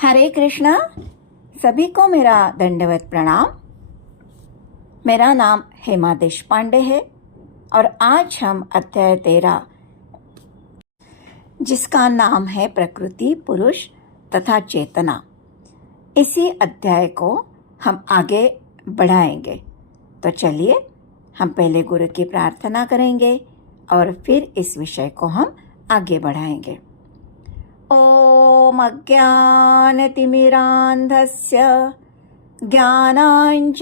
हरे कृष्णा। सभी को मेरा दंडवत प्रणाम। मेरा नाम हेमा देशपांडे है और आज हम अध्याय 13 जिसका नाम है प्रकृति, पुरुष तथा चेतना, इसी अध्याय को हम आगे बढ़ाएंगे। तो चलिए हम पहले गुरु की प्रार्थना करेंगे और फिर इस विषय को हम आगे बढ़ाएंगे। ओम अज्ञानतिमिरान्धस्य ज्ञानाञ्जनशलाकया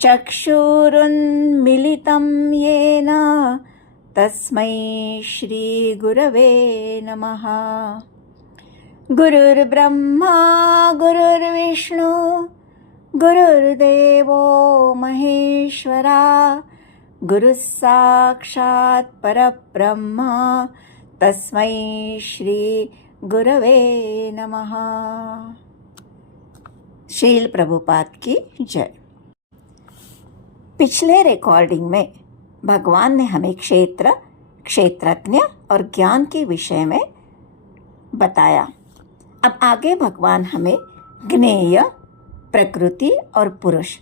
चक्षुरुन्मिलितं येन तस्मै श्रीगुरवे नमः। गुरुर्ब्रह्मा गुरुर्विष्णु गुरुर्देवो महेश्वरा, गुरुः साक्षात् परब्रह्मा तस्मै श्री गुरवे नमः। श्रील प्रभुपाद की जय। पिछले रिकॉर्डिंग में भगवान ने हमें क्षेत्र, क्षेत्रज्ञ और ज्ञान के विषय में बताया। अब आगे भगवान हमें ज्ञेय, प्रकृति और पुरुष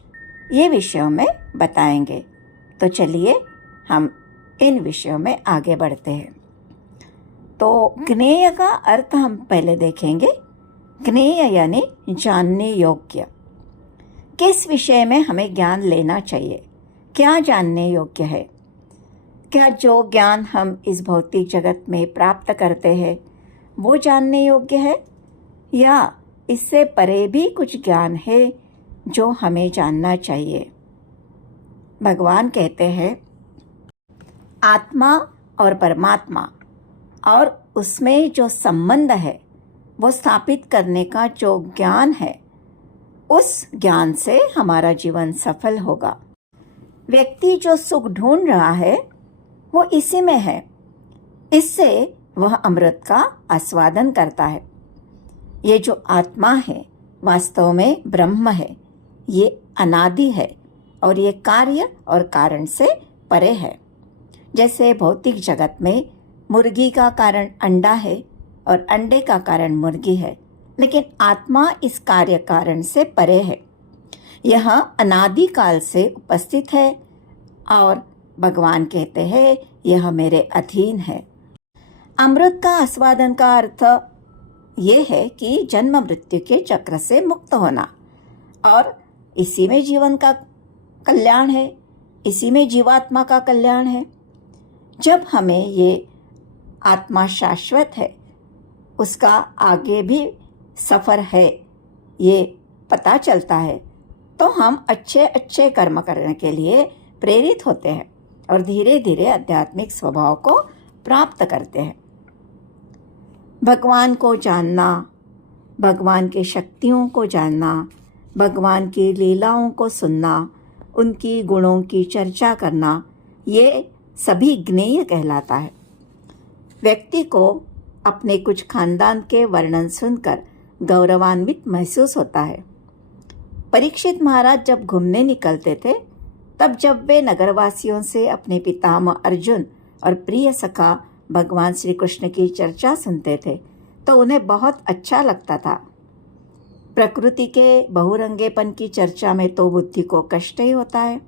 ये विषयों में बताएंगे। तो चलिए हम इन विषयों में आगे बढ़ते हैं। तो ज्ञेय का अर्थ हम पहले देखेंगे। ज्ञेय यानी जानने योग्य। किस विषय में हमें ज्ञान लेना चाहिए, क्या जानने योग्य है? क्या जो ज्ञान हम इस भौतिक जगत में प्राप्त करते हैं वो जानने योग्य है, या इससे परे भी कुछ ज्ञान है जो हमें जानना चाहिए? भगवान कहते हैं आत्मा और परमात्मा और उसमें जो संबंध है वो स्थापित करने का जो ज्ञान है, उस ज्ञान से हमारा जीवन सफल होगा। व्यक्ति जो सुख ढूंढ रहा है वो इसी में है। इससे वह अमृत का आस्वादन करता है। ये जो आत्मा है वास्तव में ब्रह्म है। ये अनादि है और ये कार्य और कारण से परे है। जैसे भौतिक जगत में मुर्गी का कारण अंडा है और अंडे का कारण मुर्गी है, लेकिन आत्मा इस कार्य कारण से परे है। यह अनादि काल से उपस्थित है और भगवान कहते हैं यह मेरे अधीन है। अमृत का आस्वादन का अर्थ ये है कि जन्म मृत्यु के चक्र से मुक्त होना, और इसी में जीवन का कल्याण है, इसी में जीवात्मा का कल्याण है। जब हमें ये आत्मा शाश्वत है, उसका आगे भी सफ़र है, ये पता चलता है, तो हम अच्छे अच्छे कर्म करने के लिए प्रेरित होते हैं और धीरे धीरे आध्यात्मिक स्वभाव को प्राप्त करते हैं। भगवान को जानना, भगवान की शक्तियों को जानना, भगवान की लीलाओं को सुनना, उनकी गुणों की चर्चा करना, ये सभी ज्ञेय कहलाता है। व्यक्ति को अपने कुछ खानदान के वर्णन सुनकर गौरवान्वित महसूस होता है। परीक्षित महाराज जब घूमने निकलते थे, तब जब वे नगरवासियों से अपने पितामह अर्जुन और प्रिय सखा भगवान श्री कृष्ण की चर्चा सुनते थे तो उन्हें बहुत अच्छा लगता था। प्रकृति के बहुरंगेपन की चर्चा में तो बुद्धि को कष्ट ही होता है।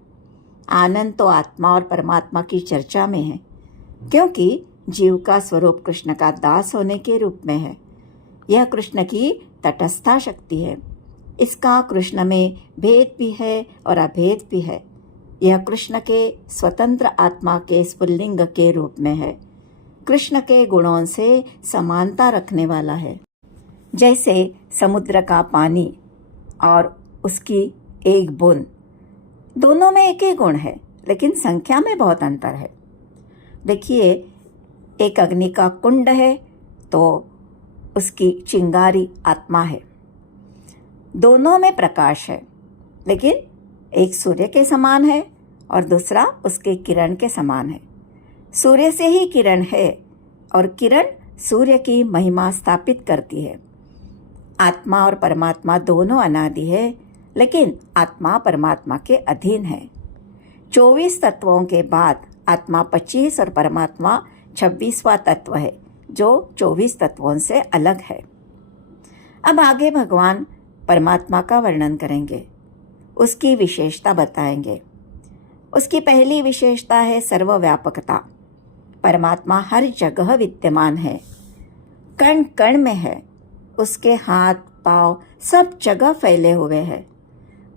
आनंद तो आत्मा और परमात्मा की चर्चा में है, क्योंकि जीव का स्वरूप कृष्ण का दास होने के रूप में है। यह कृष्ण की तटस्था शक्ति है। इसका कृष्ण में भेद भी है और अभेद भी है। यह कृष्ण के स्वतंत्र आत्मा के स्फुल्लिंग के रूप में है। कृष्ण के गुणों से समानता रखने वाला है। जैसे समुद्र का पानी और उसकी एक बूंद, दोनों में एक ही गुण है, लेकिन संख्या में बहुत अंतर है। देखिए, एक अग्नि का कुंड है तो उसकी चिंगारी आत्मा है। दोनों में प्रकाश है, लेकिन एक सूर्य के समान है और दूसरा उसके किरण के समान है। सूर्य से ही किरण है और किरण सूर्य की महिमा स्थापित करती है। आत्मा और परमात्मा दोनों अनादि है, लेकिन आत्मा परमात्मा के अधीन है। 24 तत्वों के बाद आत्मा 25 और परमात्मा 26वां तत्व है। जो 24 तत्वों से अलग है। अब आगे भगवान परमात्मा का वर्णन करेंगे, उसकी विशेषता बताएंगे। उसकी पहली विशेषता है सर्वव्यापकता। परमात्मा हर जगह विद्यमान है, कण कण में है। उसके हाथ पांव सब जगह फैले हुए हैं।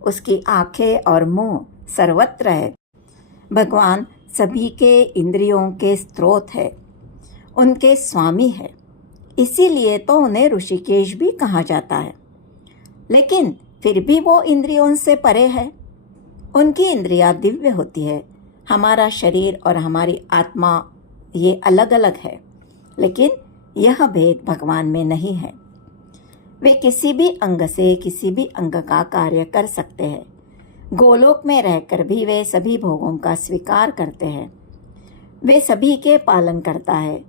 उसकी आंखें और मुंह सर्वत्र है। भगवान सभी के इंद्रियों के स्रोत है, उनके स्वामी है। इसीलिए तो उन्हें ऋषिकेश भी कहा जाता है। लेकिन फिर भी वो इंद्रियों से परे है। उनकी इंद्रियां दिव्य होती है। हमारा शरीर और हमारी आत्मा ये अलग अलग है, लेकिन यह भेद भगवान में नहीं है। वे किसी भी अंग से किसी भी अंग का कार्य कर सकते हैं। गोलोक में रहकर भी वे सभी भोगों का स्वीकार करते हैं। वे सभी के पालन करता है।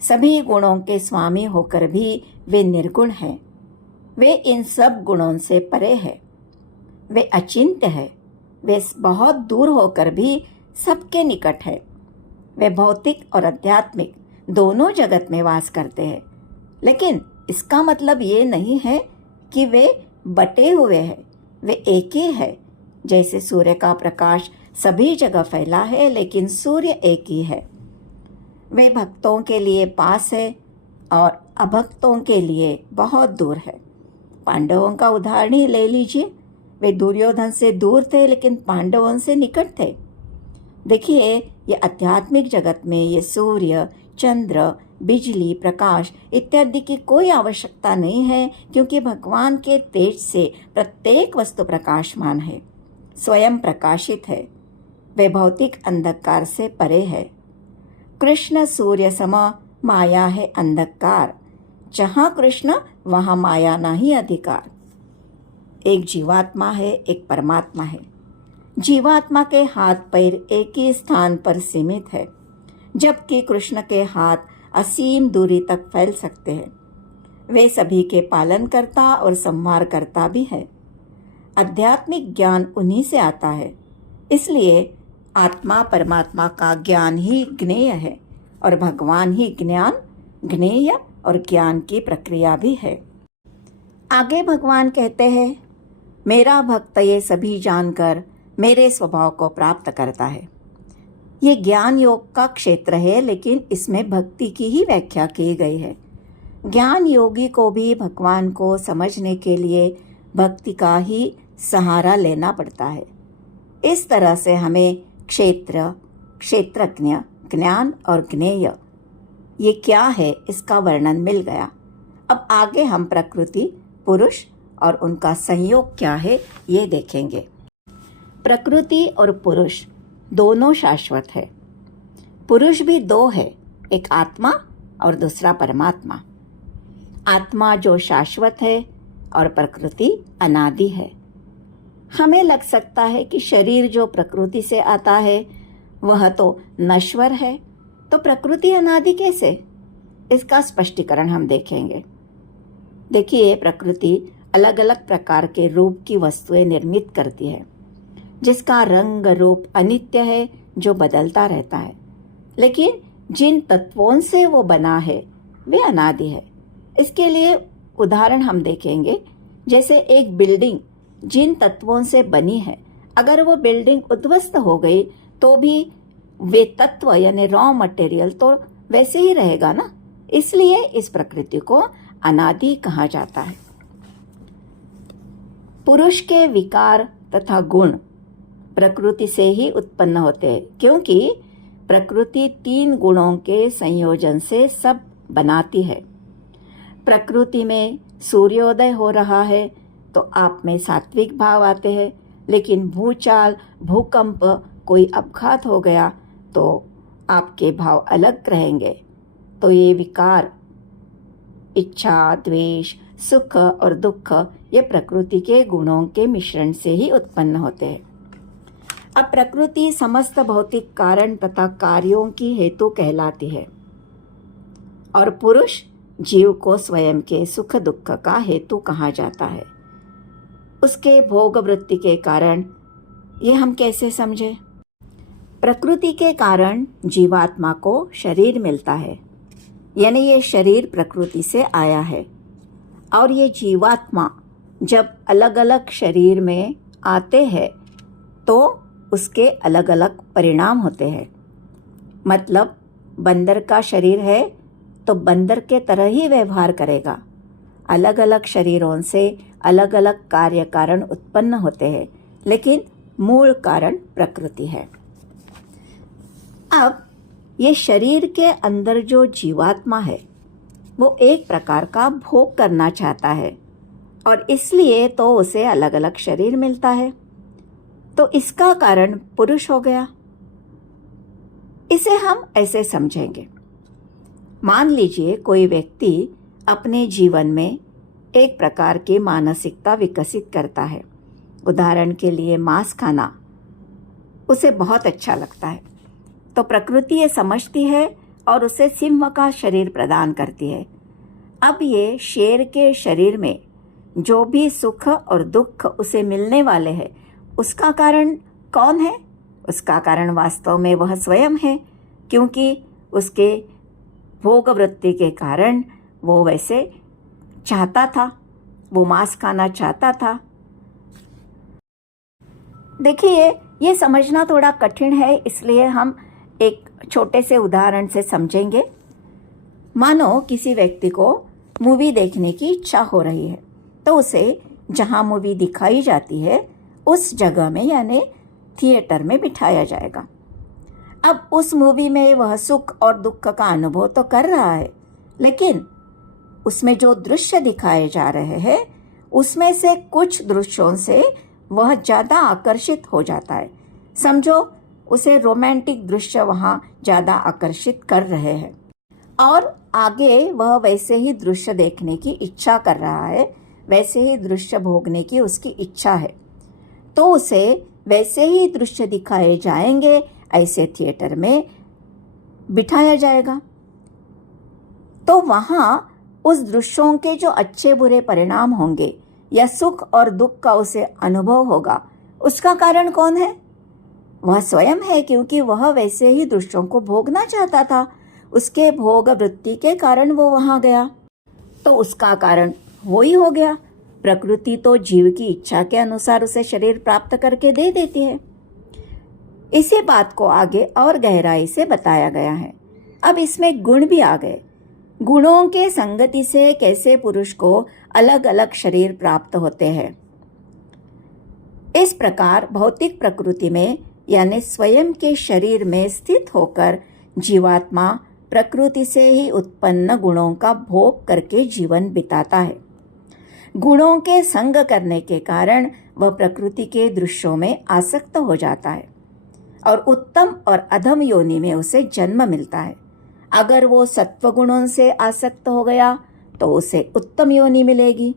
सभी गुणों के स्वामी होकर भी वे निर्गुण हैं। वे इन सब गुणों से परे है। वे अचिंत्य है। वे बहुत दूर होकर भी सबके निकट है। वे भौतिक और आध्यात्मिक दोनों जगत में वास करते हैं। लेकिन इसका मतलब ये नहीं है कि वे बटे हुए हैं। वे एक ही है। जैसे सूर्य का प्रकाश सभी जगह फैला है, लेकिन सूर्य एक ही है। वे भक्तों के लिए पास है और अभक्तों के लिए बहुत दूर है। पांडवों का उदाहरण ही ले लीजिए। वे दुर्योधन से दूर थे, लेकिन पांडवों से निकट थे। देखिए, ये आध्यात्मिक जगत में ये सूर्य, चंद्र, बिजली, प्रकाश इत्यादि की कोई आवश्यकता नहीं है, क्योंकि भगवान के तेज से प्रत्येक वस्तु प्रकाशमान है, स्वयं प्रकाशित है। वे भौतिक अंधकार से परे है। कृष्ण सूर्य समा, माया है अंधकार। जहाँ कृष्ण वहाँ माया नहीं अधिकार। एक जीवात्मा है, एक परमात्मा है। जीवात्मा के हाथ पैर एक ही स्थान पर सीमित है, जबकि कृष्ण के हाथ असीम दूरी तक फैल सकते हैं। वे सभी के पालन करता और संहार करता भी है। आध्यात्मिक ज्ञान उन्हीं से आता है। इसलिए आत्मा परमात्मा का ज्ञान ही ज्ञेय है और भगवान ही ज्ञान, ज्ञेय और ज्ञान की प्रक्रिया भी है। आगे भगवान कहते हैं, मेरा भक्त ये सभी जानकर मेरे स्वभाव को प्राप्त करता है। ये ज्ञान योग का क्षेत्र है, लेकिन इसमें भक्ति की ही व्याख्या की गई है। ज्ञान योगी को भी भगवान को समझने के लिए भक्ति का ही सहारा लेना पड़ता है। इस तरह से हमें क्षेत्र, क्षेत्रज्ञ, ज्ञान और ज्ञेय ये क्या है इसका वर्णन मिल गया। अब आगे हम प्रकृति, पुरुष और उनका संयोग क्या है ये देखेंगे। प्रकृति और पुरुष दोनों शाश्वत है। पुरुष भी दो है, एक आत्मा और दूसरा परमात्मा। आत्मा जो शाश्वत है और प्रकृति अनादि है। हमें लग सकता है कि शरीर जो प्रकृति से आता है वह तो नश्वर है, तो प्रकृति अनादि कैसे? इसका स्पष्टीकरण हम देखेंगे। देखिए, प्रकृति अलग अलग प्रकार के रूप की वस्तुएं निर्मित करती है, जिसका रंग रूप अनित्य है, जो बदलता रहता है। लेकिन जिन तत्वों से वो बना है वे अनादि है। इसके लिए उदाहरण हम देखेंगे। जैसे एक बिल्डिंग जिन तत्वों से बनी है, अगर वो बिल्डिंग उद्ध्वस्त हो गई तो भी वे तत्व यानी रॉ मटेरियल तो वैसे ही रहेगा ना। इसलिए इस प्रकृति को अनादि कहा जाता है। पुरुष के विकार तथा गुण प्रकृति से ही उत्पन्न होते हैं, क्योंकि प्रकृति 3 गुणों के संयोजन से सब बनाती है। प्रकृति में सूर्योदय हो रहा है तो आप में सात्विक भाव आते हैं, लेकिन भूचाल, भूकंप, कोई अपघात हो गया तो आपके भाव अलग रहेंगे। तो ये विकार, इच्छा, द्वेष, सुख और दुख ये प्रकृति के गुणों के मिश्रण से ही उत्पन्न होते हैं। अब प्रकृति समस्त भौतिक कारण तथा कार्यों की हेतु कहलाती है और पुरुष जीव को स्वयं के सुख दुख का हेतु कहा जाता है। उसके भोग वृत्ति के कारण ये हम कैसे समझे? प्रकृति के कारण जीवात्मा को शरीर मिलता है। यानी ये शरीर प्रकृति से आया है और ये जीवात्मा जब अलग अलग शरीर में आते हैं तो उसके अलग अलग परिणाम होते हैं। मतलब बंदर का शरीर है तो बंदर के तरह ही व्यवहार करेगा। अलग अलग शरीरों से अलग अलग कार्य कारण उत्पन्न होते हैं, लेकिन मूल कारण प्रकृति है। अब ये शरीर के अंदर जो जीवात्मा है वो एक प्रकार का भोग करना चाहता है और इसलिए तो उसे अलग अलग शरीर मिलता है, तो इसका कारण पुरुष हो गया। इसे हम ऐसे समझेंगे। मान लीजिए कोई व्यक्ति अपने जीवन में एक प्रकार की मानसिकता विकसित करता है। उदाहरण के लिए मांस खाना उसे बहुत अच्छा लगता है, तो प्रकृति ये समझती है और उसे सिंह का शरीर प्रदान करती है। अब ये शेर के शरीर में जो भी सुख और दुख उसे मिलने वाले हैं, उसका कारण कौन है? उसका कारण वास्तव में वह स्वयं है, क्योंकि उसके भोग वृत्ति के कारण वो वैसे चाहता था, वो मांस खाना चाहता था। देखिए, ये समझना थोड़ा कठिन है, इसलिए हम एक छोटे से उदाहरण से समझेंगे। मानो किसी व्यक्ति को मूवी देखने की इच्छा हो रही है, तो उसे जहां मूवी दिखाई जाती है उस जगह में यानी थिएटर में बिठाया जाएगा। अब उस मूवी में वह सुख और दुख का अनुभव तो कर रहा है, लेकिन उसमें जो दृश्य दिखाए जा रहे हैं उसमें से कुछ दृश्यों से वह ज़्यादा आकर्षित हो जाता है। समझो उसे रोमांटिक दृश्य वहाँ ज़्यादा आकर्षित कर रहे हैं और आगे वह वैसे ही दृश्य देखने की इच्छा कर रहा है, वैसे ही दृश्य भोगने की उसकी इच्छा है, तो उसे वैसे ही दृश्य दिखाए जाएंगे, ऐसे थिएटर में बिठाया जाएगा। तो वहाँ उस दृश्यों के जो अच्छे बुरे परिणाम होंगे या सुख और दुख का उसे अनुभव होगा, उसका कारण कौन है? वह स्वयं है, क्योंकि वह वैसे ही दृश्यों को भोगना चाहता था। उसके भोग वृत्ति के कारण वो वहाँ गया, तो उसका कारण वो ही हो गया। प्रकृति तो जीव की इच्छा के अनुसार उसे शरीर प्राप्त करके दे देती है। इसी बात को आगे और गहराई से बताया गया है। अब इसमें गुण भी आ गए। गुणों के संगति से कैसे पुरुष को अलग अलग शरीर प्राप्त होते हैं। इस प्रकार भौतिक प्रकृति में यानी स्वयं के शरीर में स्थित होकर जीवात्मा प्रकृति से ही उत्पन्न गुणों का भोग करके जीवन बिताता है। गुणों के संग करने के कारण वह प्रकृति के दृश्यों में आसक्त हो जाता है और उत्तम और अधम योनि में उसे जन्म मिलता है। अगर वो सत्व गुणों से आसक्त हो गया तो उसे उत्तम योनि मिलेगी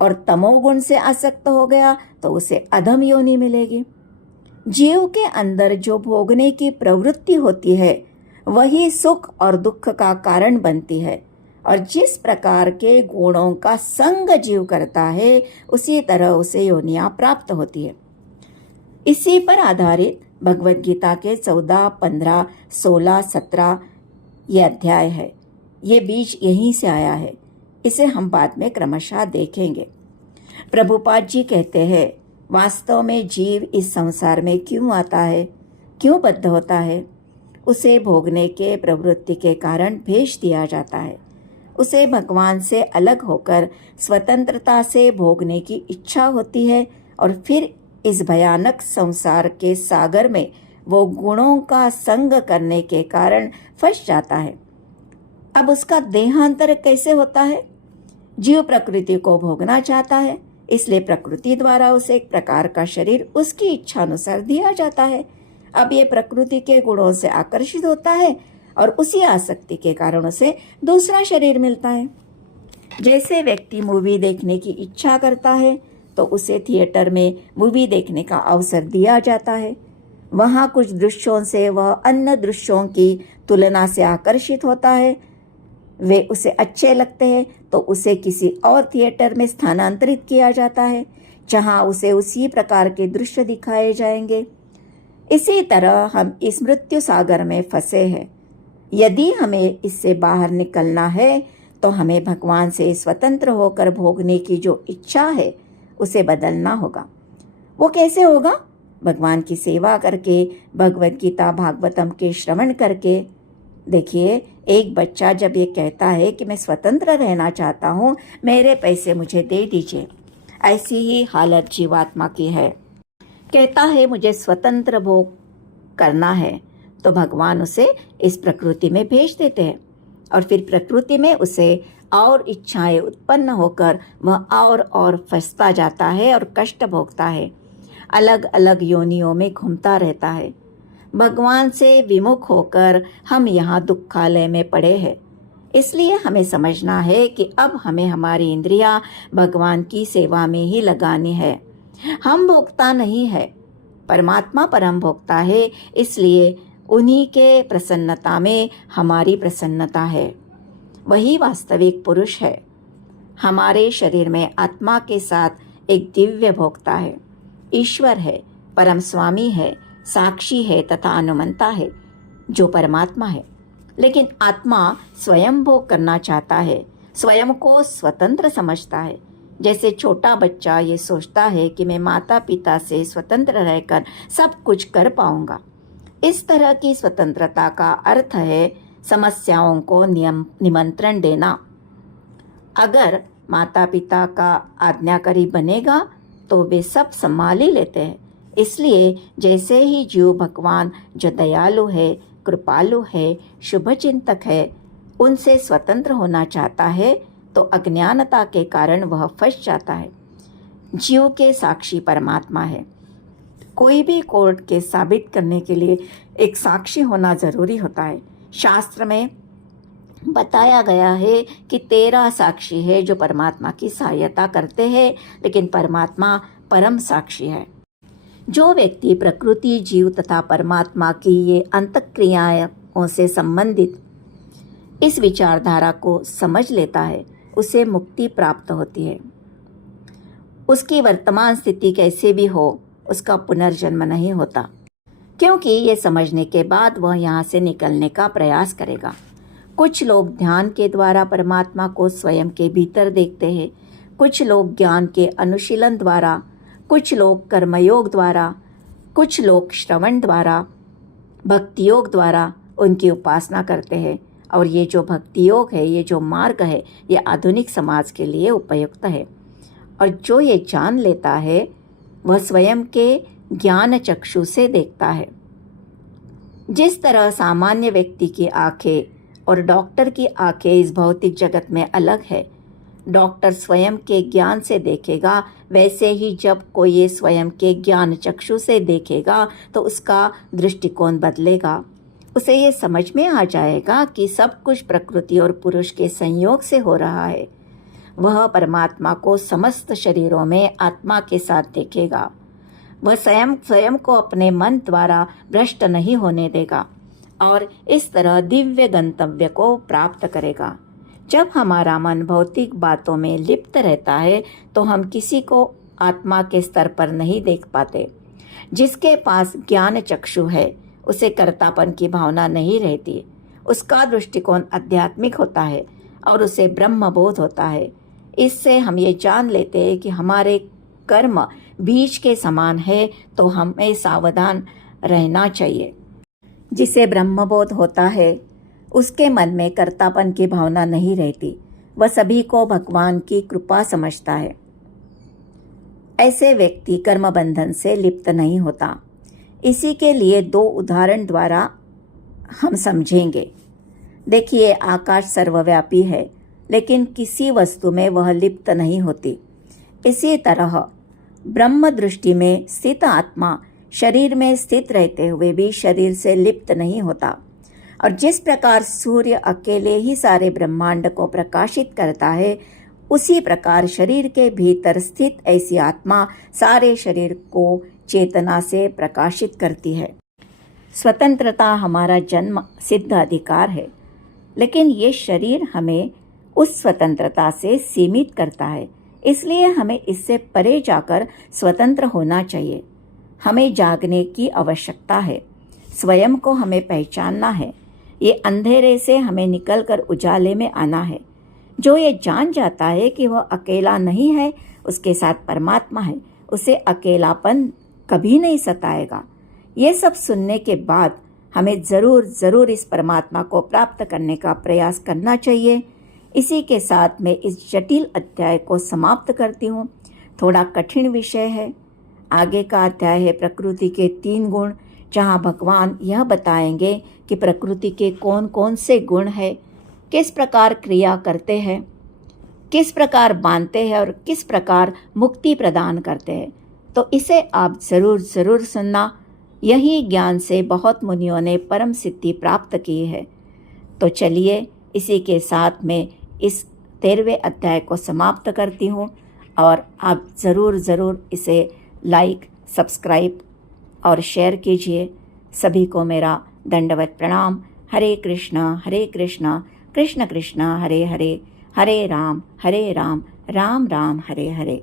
और तमोगुण से आसक्त हो गया तो उसे अधम योनि मिलेगी। जीव के अंदर जो भोगने की प्रवृत्ति होती है वही सुख और दुख का कारण बनती है, और जिस प्रकार के गुणों का संग जीव करता है उसी तरह उसे योनियां प्राप्त होती है। इसी पर आधारित भगवद गीता के 14, 15, 16, 17 ये अध्याय है। ये बीज यहीं से आया है। इसे हम बाद में क्रमशः देखेंगे। प्रभुपाद जी कहते हैं, वास्तव में जीव इस संसार में क्यों आता है, क्यों बद्ध होता है? उसे भोगने के प्रवृत्ति के कारण भेज दिया जाता है। उसे भगवान से अलग होकर स्वतंत्रता से भोगने की इच्छा होती है और फिर इस भयानक संसार के सागर में वो गुणों का संग करने के कारण फंस जाता है। अब उसका देहांतर कैसे होता है? जीव प्रकृति को भोगना चाहता है, इसलिए प्रकृति द्वारा उसे एक प्रकार का शरीर उसकी इच्छा अनुसार दिया जाता है। अब ये प्रकृति के गुणों से आकर्षित होता है और उसी आसक्ति के कारण उसे दूसरा शरीर मिलता है। जैसे व्यक्ति मूवी देखने की इच्छा करता है तो उसे थिएटर में मूवी देखने का अवसर दिया जाता है। वहाँ कुछ दृश्यों से वह अन्य दृश्यों की तुलना से आकर्षित होता है, वे उसे अच्छे लगते हैं तो उसे किसी और थिएटर में स्थानांतरित किया जाता है जहाँ उसे उसी प्रकार के दृश्य दिखाए जाएंगे। इसी तरह हम इस मृत्यु सागर में फंसे हैं। यदि हमें इससे बाहर निकलना है तो हमें भगवान से स्वतंत्र होकर भोगने की जो इच्छा है उसे बदलना होगा। वो कैसे होगा? भगवान की सेवा करके, भगवद गीता भागवतम के श्रवण करके। देखिए, एक बच्चा जब ये कहता है कि मैं स्वतंत्र रहना चाहता हूँ, मेरे पैसे मुझे दे दीजिए, ऐसी ही हालत जीवात्मा की है। कहता है मुझे स्वतंत्र भोग करना है, तो भगवान उसे इस प्रकृति में भेज देते हैं और फिर प्रकृति में उसे और इच्छाएं उत्पन्न होकर वह और फंसता जाता है और कष्ट भोगता है, अलग अलग योनियों में घूमता रहता है। भगवान से विमुख होकर हम यहाँ दुखालय में पड़े हैं। इसलिए हमें समझना है कि अब हमें हमारी इंद्रियां भगवान की सेवा में ही लगानी है। हम भोक्ता नहीं है, परमात्मा परम भोक्ता है, इसलिए उन्हीं के प्रसन्नता में हमारी प्रसन्नता है। वही वास्तविक पुरुष है। हमारे शरीर में आत्मा के साथ एक दिव्य भोक्ता है, ईश्वर है, परम स्वामी है, साक्षी है तथा अनुमंता है, जो परमात्मा है। लेकिन आत्मा स्वयं भोग करना चाहता है, स्वयं को स्वतंत्र समझता है। जैसे छोटा बच्चा ये सोचता है कि मैं माता पिता से स्वतंत्र रहकर सब कुछ कर पाऊंगा। इस तरह की स्वतंत्रता का अर्थ है समस्याओं को निमंत्रण देना। अगर माता पिता का आज्ञाकारी बनेगा तो वे सब संभाल ही लेते हैं। इसलिए जैसे ही जीव भगवान जो दयालु है, कृपालु है, शुभ चिंतक है, उनसे स्वतंत्र होना चाहता है तो अज्ञानता के कारण वह फंस जाता है। जीव के साक्षी परमात्मा है। कोई भी कोर्ट के साबित करने के लिए एक साक्षी होना जरूरी होता है। शास्त्र में बताया गया है कि 13 साक्षी है जो परमात्मा की सहायता करते हैं, लेकिन परमात्मा परम साक्षी है। जो व्यक्ति प्रकृति, जीव तथा परमात्मा की ये अंतःक्रियाओं से संबंधित इस विचारधारा को समझ लेता है, उसे मुक्ति प्राप्त होती है। उसकी वर्तमान स्थिति कैसे भी हो, उसका पुनर्जन्म नहीं होता, क्योंकि ये समझने के बाद वह यहाँ से निकलने का प्रयास करेगा। कुछ लोग ध्यान के द्वारा परमात्मा को स्वयं के भीतर देखते हैं, कुछ लोग ज्ञान के अनुशीलन द्वारा, कुछ लोग कर्मयोग द्वारा, कुछ लोग श्रवण द्वारा, भक्ति योग द्वारा उनकी उपासना करते हैं। और ये जो भक्ति योग है, ये जो मार्ग है, ये आधुनिक समाज के लिए उपयुक्त है। और जो ये जान लेता है वह स्वयं के ज्ञान चक्षु से देखता है। जिस तरह सामान्य व्यक्ति की आंखें और डॉक्टर की आंखें इस भौतिक जगत में अलग है, डॉक्टर स्वयं के ज्ञान से देखेगा, वैसे ही जब कोई ये स्वयं के ज्ञान चक्षु से देखेगा तो उसका दृष्टिकोण बदलेगा। उसे ये समझ में आ जाएगा कि सब कुछ प्रकृति और पुरुष के संयोग से हो रहा है। वह परमात्मा को समस्त शरीरों में आत्मा के साथ देखेगा। वह स्वयं को अपने मन द्वारा भ्रष्ट नहीं होने देगा और इस तरह दिव्य गंतव्य को प्राप्त करेगा। जब हमारा मन भौतिक बातों में लिप्त रहता है तो हम किसी को आत्मा के स्तर पर नहीं देख पाते। जिसके पास ज्ञान चक्षु है उसे कर्तापन की भावना नहीं रहती, उसका दृष्टिकोण आध्यात्मिक होता है और उसे ब्रह्मबोध होता है। इससे हम ये जान लेते हैं कि हमारे कर्म बीज के समान है, तो हमें सावधान रहना चाहिए। जिसे ब्रह्मबोध होता है उसके मन में कर्तापन की भावना नहीं रहती, वह सभी को भगवान की कृपा समझता है। ऐसे व्यक्ति कर्म बंधन से लिप्त नहीं होता। इसी के लिए 2 उदाहरण द्वारा हम समझेंगे। देखिए, आकाश सर्वव्यापी है, लेकिन किसी वस्तु में वह लिप्त नहीं होती। इसी तरह ब्रह्म दृष्टि में स्थित आत्मा शरीर में स्थित रहते हुए भी शरीर से लिप्त नहीं होता। और जिस प्रकार सूर्य अकेले ही सारे ब्रह्मांड को प्रकाशित करता है, उसी प्रकार शरीर के भीतर स्थित ऐसी आत्मा सारे शरीर को चेतना से प्रकाशित करती है। स्वतंत्रता हमारा जन्म सिद्ध अधिकार है, लेकिन ये शरीर हमें उस स्वतंत्रता से सीमित करता है। इसलिए हमें इससे परे जाकर स्वतंत्र होना चाहिए। हमें जागने की आवश्यकता है। स्वयं को हमें पहचानना है। ये अंधेरे से हमें निकलकर उजाले में आना है। जो ये जान जाता है कि वह अकेला नहीं है, उसके साथ परमात्मा है, उसे अकेलापन कभी नहीं सताएगा। ये सब सुनने के बाद हमें ज़रूर इस परमात्मा को प्राप्त करने का प्रयास करना चाहिए। इसी के साथ मैं इस जटिल अध्याय को समाप्त करती हूँ। थोड़ा कठिन विषय है। आगे का अध्याय है प्रकृति के 3 गुण, जहाँ भगवान यह बताएंगे कि प्रकृति के कौन कौन से गुण हैं, किस प्रकार क्रिया करते हैं, किस प्रकार बांधते हैं और किस प्रकार मुक्ति प्रदान करते हैं। तो इसे आप ज़रूर सुनना। यही ज्ञान से बहुत मुनियों ने परम सिद्धि प्राप्त की है। तो चलिए इसी के साथ मैं इस 13वें अध्याय को समाप्त करती हूँ और आप ज़रूर इसे लाइक, सब्सक्राइब और शेयर कीजिए। सभी को मेरा दंडवत प्रणाम। हरे कृष्णा कृष्ण कृष्ण हरे हरे, हरे राम राम राम हरे हरे।